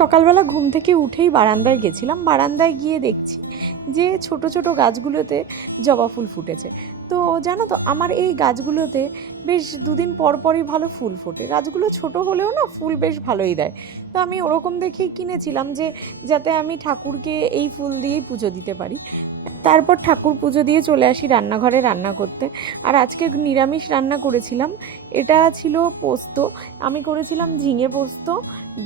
সকালবেলা ঘুম থেকে উঠেই বারান্দায় গেছিলাম। বারান্দায় গিয়ে দেখছি যে ছোট ছোট গাছগুলোতে জবা ফুল ফুটেছে। তো জানো তো, আমার এই গাছগুলোতে বেশ দুদিন পর পরই ভালো ফুল ফোটে। গাছগুলো ছোট হলেও না ফুল বেশ ভালোই দেয়। তো আমি ওরকম দেখেই কিনেছিলাম, যে যাতে আমি ঠাকুরকে এই ফুল দিয়েই পুজো দিতে পারি। তারপর ঠাকুর পুজো দিয়ে চলে আসি রান্নাঘরে রান্না করতে। আর আজকে নিরামিষ রান্না করেছিলাম। এটা ছিল পোস্ত। আমি করেছিলাম ঝিঙে পোস্ত,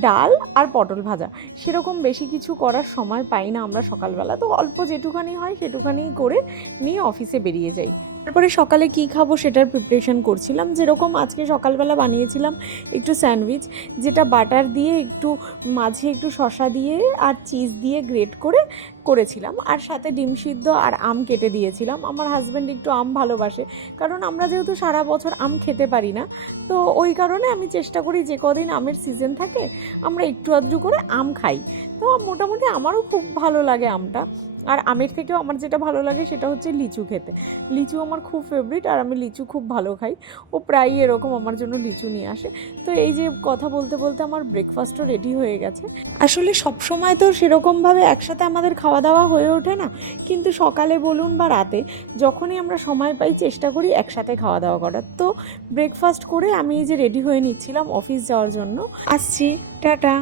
ডাল আর পটল ভাজা। সেরকম বেশি কিছু করার সময় পাই না আমরা সকালবেলা, তো অল্প যেটুখানি হয় সেটুখানি করে নিয়ে অফিসে বেরিয়ে যাই। তারপরে সকালে কি খাবো সেটার প্রিপারেশন করছিলাম। যেরকম আজকে সকালবেলা বানিয়েছিলাম একটু স্যান্ডউইচ, যেটা বাটার দিয়ে একটু মাঝে একটু শসা দিয়ে আর চিজ দিয়ে গ্রেট করে করেছিলাম, আর সাথে ডিম সিদ্ধ আর আম কেটে দিয়েছিলাম। আমার হাজব্যান্ড একটু আম ভালোবাসে, কারণ আমরা যেহেতু সারা বছর আম খেতে পারি না, তো ওই কারণে আমি চেষ্টা করি যে কদিন আমের সিজন থাকে আমরা একটু আধটু করে আম খাই। তো মোটামুটি আমারও খুব ভালো লাগে আমটা। আর আমের থেকেও আমার যেটা ভালো লাগে সেটা হচ্ছে লিচু খেতে। লিচু আমার খুব ফেভারিট, আর আমি লিচু খুব ভালো খাই। ও প্রায়ই এরকম আমার জন্য লিচু নিয়ে আসে। তো এই যে কথা বলতে বলতে আমার ব্রেকফাস্টও রেডি হয়ে গেছে। আসলে সব সময় তো সেরকমভাবে একসাথে আমাদের খাওয়া দাওয়া হয়ে ওঠে না, কিন্তু সকালে বলুন বা রাতে যখনই আমরা সময় পাই চেষ্টা করি একসাথে খাওয়া দাওয়া করার। তো ব্রেকফাস্ট করে আমি এই যে রেডি হয়ে নিচ্ছিলাম অফিস যাওয়ার জন্য। আসছি, টাটা।